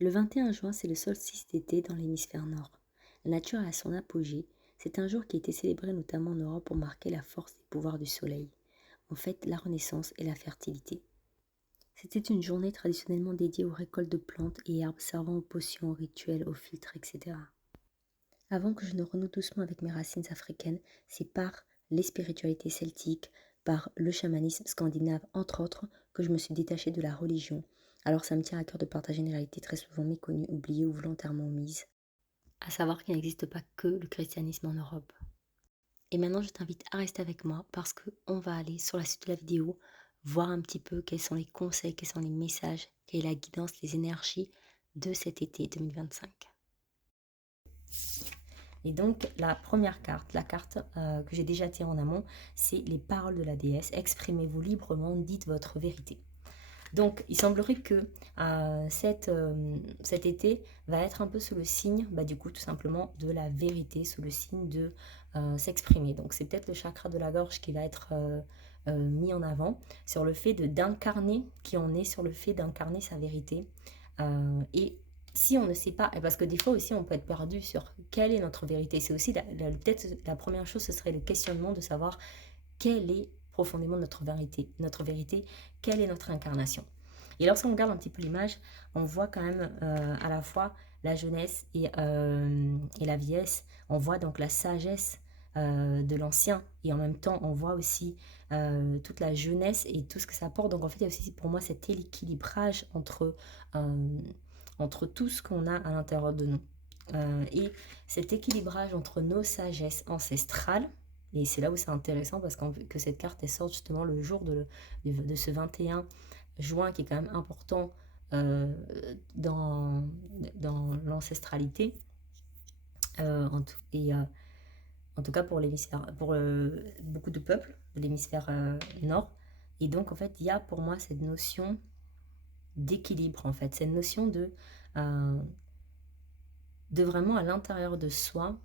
Le 21 juin, c'est le solstice d'été dans l'hémisphère nord. La nature est à son apogée. C'est un jour qui a été célébré notamment en Europe pour marquer la force et le pouvoir du soleil. En fait, la renaissance et la fertilité. C'était une journée traditionnellement dédiée aux récoltes de plantes et herbes servant aux potions, aux rituels, aux filtres, etc. Avant que je ne renoue doucement avec mes racines africaines, c'est par les spiritualités celtiques, par le chamanisme scandinave, entre autres, que je me suis détachée de la religion. Alors ça me tient à cœur de partager une réalité très souvent méconnue, oubliée ou volontairement omise, à savoir qu'il n'existe pas que le christianisme en Europe. Et maintenant, je t'invite à rester avec moi parce qu'on va aller sur la suite de la vidéo, voir un petit peu quels sont les conseils, quels sont les messages, quelle est la guidance, les énergies de cet été 2025. Et donc, la première carte, la carte que j'ai déjà tirée en amont, c'est les paroles de la déesse. Exprimez-vous librement, dites votre vérité. Donc, il semblerait que cet été va être un peu sous le signe, du coup, tout simplement, de la vérité, sous le signe de s'exprimer. Donc, c'est peut-être le chakra de la gorge qui va être mis en avant sur le fait d'incarner qui on est, sur le fait d'incarner sa vérité. Et si on ne sait pas, parce que des fois aussi on peut être perdu sur quelle est notre vérité, c'est aussi peut-être la première chose, ce serait le questionnement de savoir quelle est profondément notre vérité, quelle est notre incarnation. Et lorsqu'on regarde un petit peu l'image, on voit quand même à la fois la jeunesse et la vieillesse, on voit donc la sagesse de l'ancien, et en même temps on voit aussi toute la jeunesse et tout ce que ça apporte. Donc en fait il y a aussi pour moi cet équilibrage entre tout ce qu'on a à l'intérieur de nous. Et cet équilibrage entre nos sagesses ancestrales, et c'est là où c'est intéressant parce que cette carte elle sort justement le jour de ce 21 juin qui est quand même important dans l'ancestralité, en tout cas pour l'hémisphère, pour beaucoup de peuples de l'hémisphère nord. Et donc en fait il y a pour moi cette notion d'équilibre, en fait, cette notion de vraiment à l'intérieur de soi,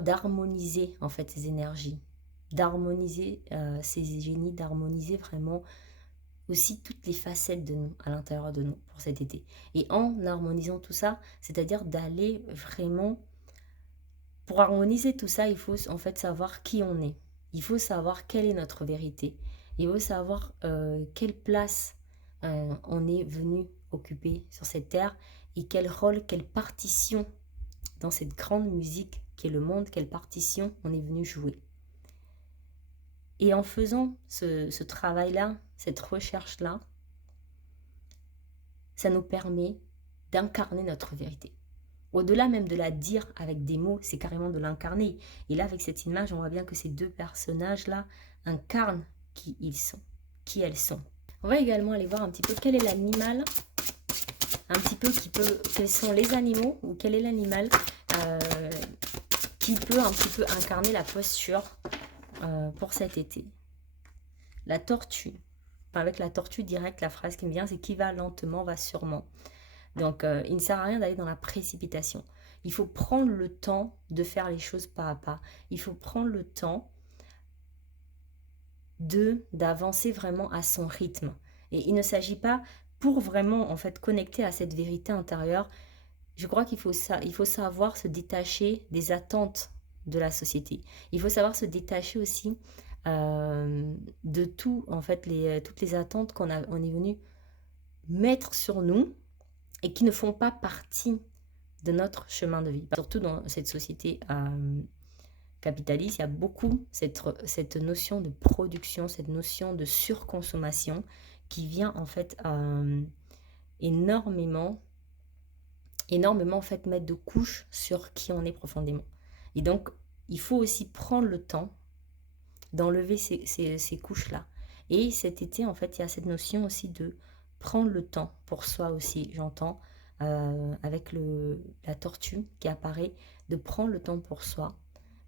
d'harmoniser en fait ces énergies, d'harmoniser ces génies, d'harmoniser vraiment aussi toutes les facettes de nous, à l'intérieur de nous pour cet été. Et en harmonisant tout ça, c'est-à-dire d'aller vraiment, pour harmoniser tout ça, il faut en fait savoir qui on est. Il faut savoir quelle est notre vérité. Il faut savoir quelle place on est venu occuper sur cette terre et quel rôle, quelle partition dans cette grande musique qui est le monde, quelle partition on est venu jouer. Et en faisant ce travail-là, cette recherche-là, ça nous permet d'incarner notre vérité. Au-delà même de la dire avec des mots, c'est carrément de l'incarner. Et là, avec cette image, on voit bien que ces deux personnages-là incarnent qui ils sont, qui elles sont. On va également aller voir un petit peu quel est l'animal, un petit peu quels sont les animaux, ou quel est l'animal qui peut un petit peu incarner la posture pour cet été. La tortue. Avec la tortue directe, la phrase qui me vient, c'est qui va lentement, va sûrement. Donc, il ne sert à rien d'aller dans la précipitation. Il faut prendre le temps de faire les choses pas à pas. Il faut prendre le temps d'avancer vraiment à son rythme. Et il ne s'agit pas, pour vraiment en fait connecter à cette vérité intérieure, je crois qu'il faut savoir se détacher des attentes de la société. Il faut savoir se détacher aussi de tout, en fait, toutes les attentes on est venu mettre sur nous et qui ne font pas partie de notre chemin de vie. Surtout dans cette société capitaliste, il y a beaucoup cette notion de production, cette notion de surconsommation qui vient en fait énormément en fait mettre de couches sur qui on est profondément. Et donc, il faut aussi prendre le temps d'enlever ces couches-là. Et cet été, en fait, il y a cette notion aussi de prendre le temps pour soi aussi, j'entends, avec la tortue qui apparaît, de prendre le temps pour soi,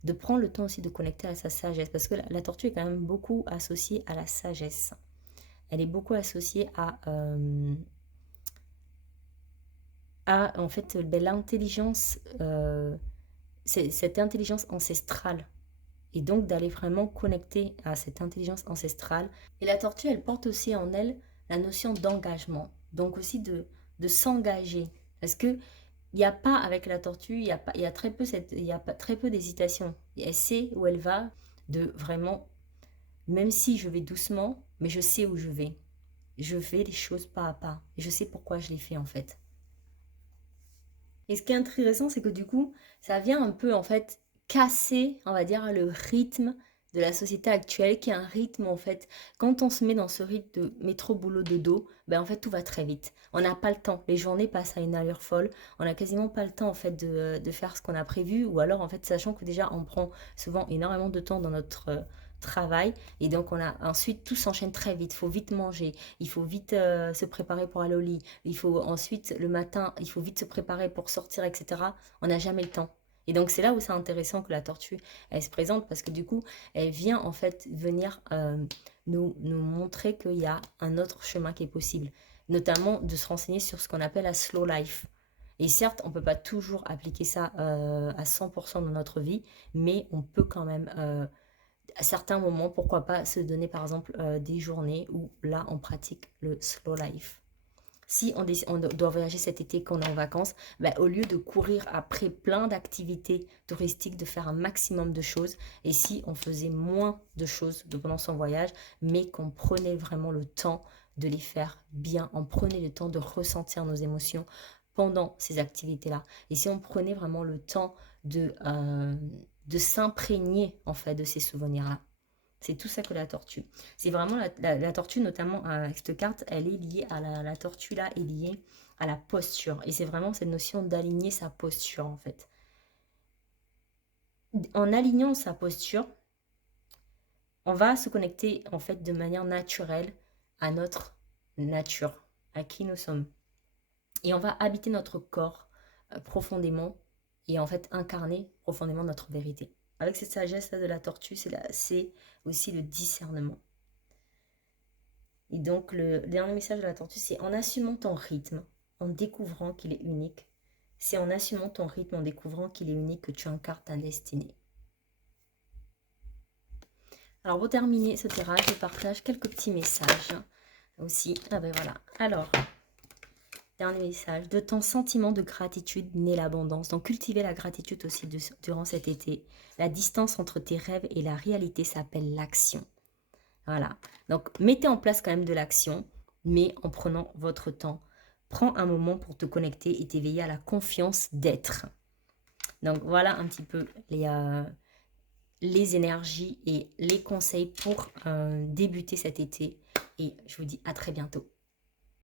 de prendre le temps aussi de connecter à sa sagesse, parce que la tortue est quand même beaucoup associée à la sagesse. Elle est beaucoup associée à en fait l'intelligence, cette intelligence ancestrale. Et donc d'aller vraiment connecter à cette intelligence ancestrale. Et la tortue, elle porte aussi en elle la notion d'engagement. Donc aussi de s'engager. Parce que il n'y a pas, avec la tortue, il y a très peu, il y a très peu d'hésitation. Elle sait où elle va, de vraiment, même si je vais doucement, mais je sais où je vais. Je fais les choses pas à pas. Et je sais pourquoi je les fais en fait. Et ce qui est intéressant, c'est que du coup, ça vient un peu en fait casser, on va dire, le rythme de la société actuelle, qui est un rythme en fait, quand on se met dans ce rythme de métro, boulot, dodo, ben en fait tout va très vite. On n'a pas le temps, les journées passent à une allure folle, on n'a quasiment pas le temps en fait de faire ce qu'on a prévu, ou alors en fait sachant que déjà on prend souvent énormément de temps dans notre travail, et donc on a ensuite tout s'enchaîne très vite, il faut vite manger, il faut vite se préparer pour aller au lit, il faut ensuite, le matin, il faut vite se préparer pour sortir, etc. On n'a jamais le temps. Et donc c'est là où c'est intéressant que la tortue, elle se présente parce que du coup, elle vient en fait venir nous montrer qu'il y a un autre chemin qui est possible. Notamment de se renseigner sur ce qu'on appelle la slow life. Et certes, on ne peut pas toujours appliquer ça à 100% dans notre vie, mais on peut quand même à certains moments, pourquoi pas se donner par exemple des journées où là on pratique le slow life. Si on doit voyager cet été, qu'on est en vacances, bah, au lieu de courir après plein d'activités touristiques, de faire un maximum de choses, et si on faisait moins de choses pendant son voyage, mais qu'on prenait vraiment le temps de les faire bien, on prenait le temps de ressentir nos émotions pendant ces activités-là. Et si on prenait vraiment le temps de s'imprégner en fait de ces souvenirs-là. C'est tout ça que la tortue. C'est vraiment la tortue, notamment avec cette carte, elle est liée à la tortue là, est liée à la posture. Et c'est vraiment cette notion d'aligner sa posture en fait. En alignant sa posture, on va se connecter en fait de manière naturelle à notre nature, à qui nous sommes. Et on va habiter notre corps profondément et en fait incarner profondément notre vérité. Avec cette sagesse-là de la tortue, c'est aussi le discernement. Et donc, le dernier message de la tortue, c'est en assumant ton rythme, en découvrant qu'il est unique. C'est en assumant ton rythme, en découvrant qu'il est unique, que tu incarnes ta destinée. Alors, pour terminer ce tirage, je partage quelques petits messages aussi. Ah ben voilà. Alors, dernier message. De ton sentiment de gratitude naît l'abondance. Donc, cultiver la gratitude aussi durant cet été. La distance entre tes rêves et la réalité s'appelle l'action. Voilà. Donc, mettez en place quand même de l'action, mais en prenant votre temps. Prends un moment pour te connecter et t'éveiller à la confiance d'être. Donc, voilà un petit peu les énergies et les conseils pour débuter cet été. Et je vous dis à très bientôt.